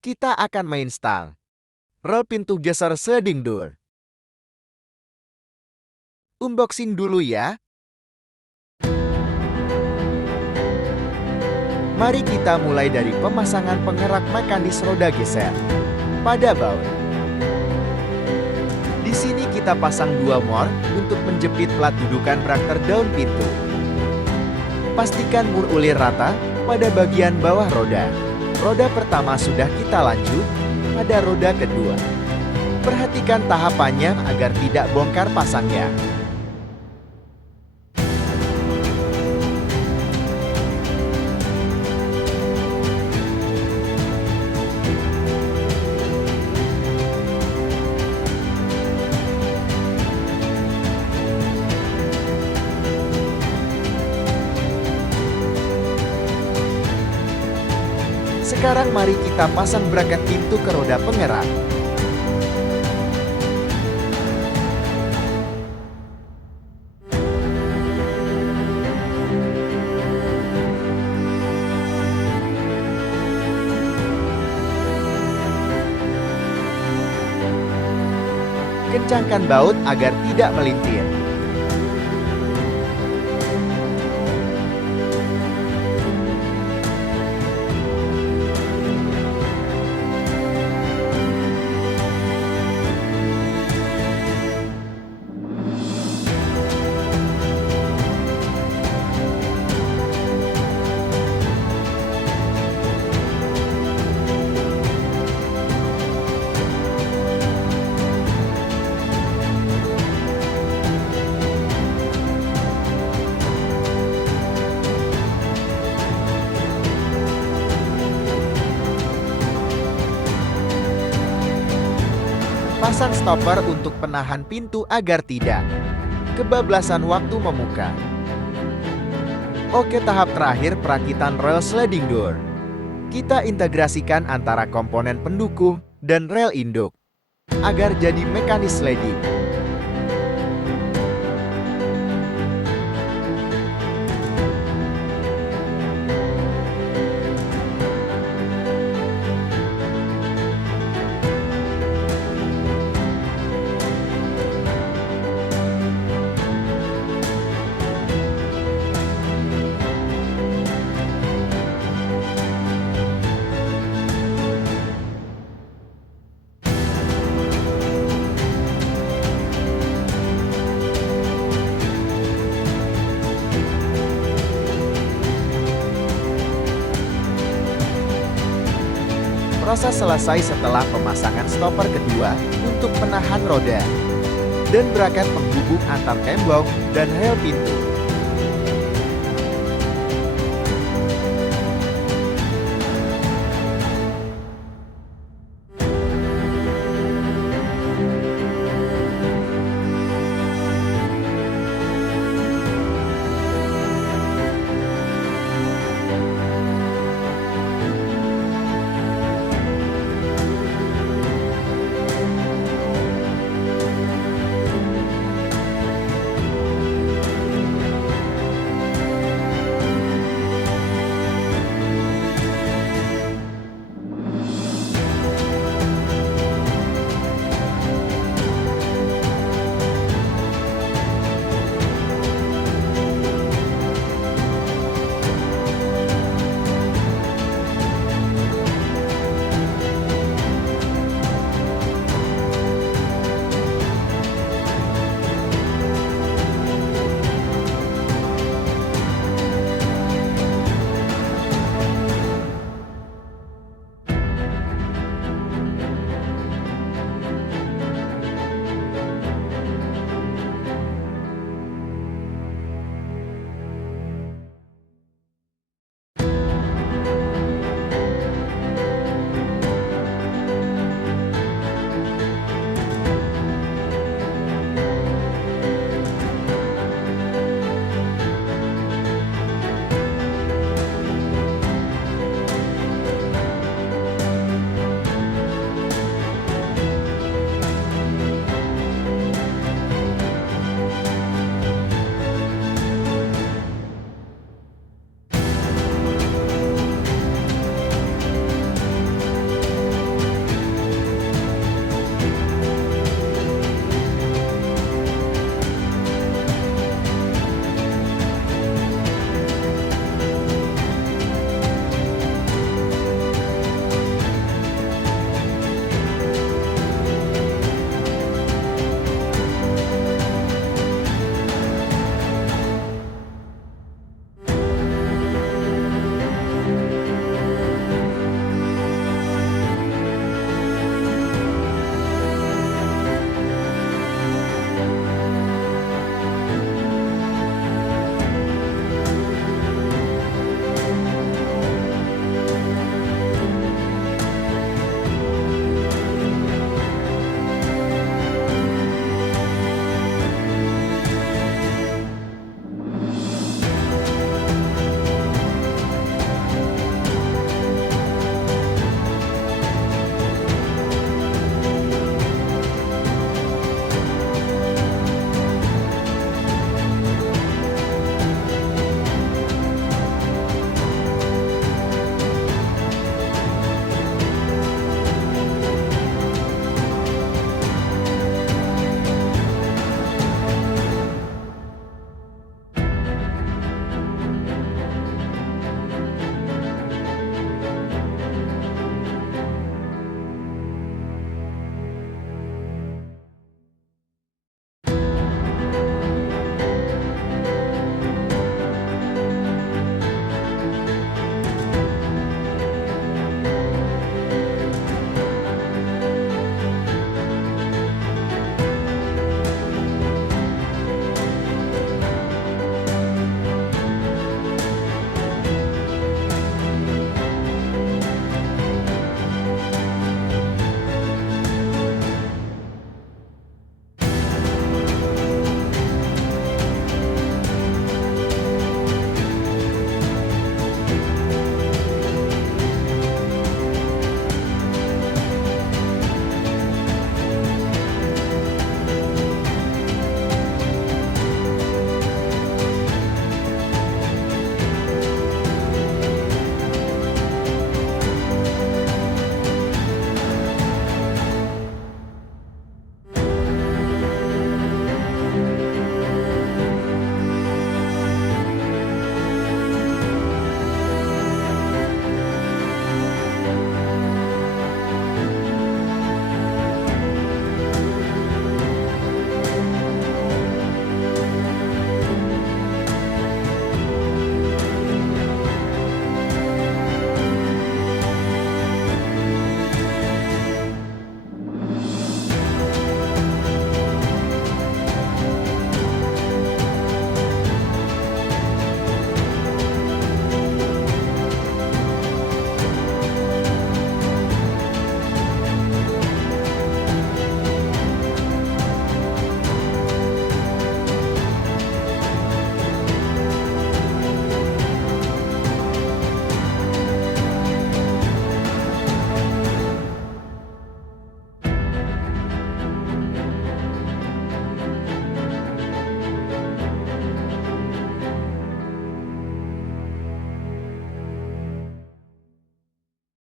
Kita akan menginstal rel pintu geser sliding door. Unboxing dulu ya. Mari kita mulai dari pemasangan pengerak mekanis roda geser pada baut. Di sini kita pasang 2 mor untuk menjepit plat dudukan brakter daun pintu. Pastikan mur ulir rata pada bagian bawah roda. Roda pertama sudah kita lanjut pada roda kedua. Perhatikan tahapannya agar tidak bongkar pasangnya. Sekarang mari kita pasang braket pintu ke roda pengerak. Kencangkan baut agar tidak melintir. Pasang stopper untuk penahan pintu agar tidak kebablasan waktu membuka. Oke, tahap terakhir perakitan rel sliding door. Kita integrasikan antara komponen pendukung dan rel induk agar jadi mekanis sliding. Proses selesai setelah pemasangan stopper kedua untuk penahan roda dan braket penghubung antar tembok dan rel pintu.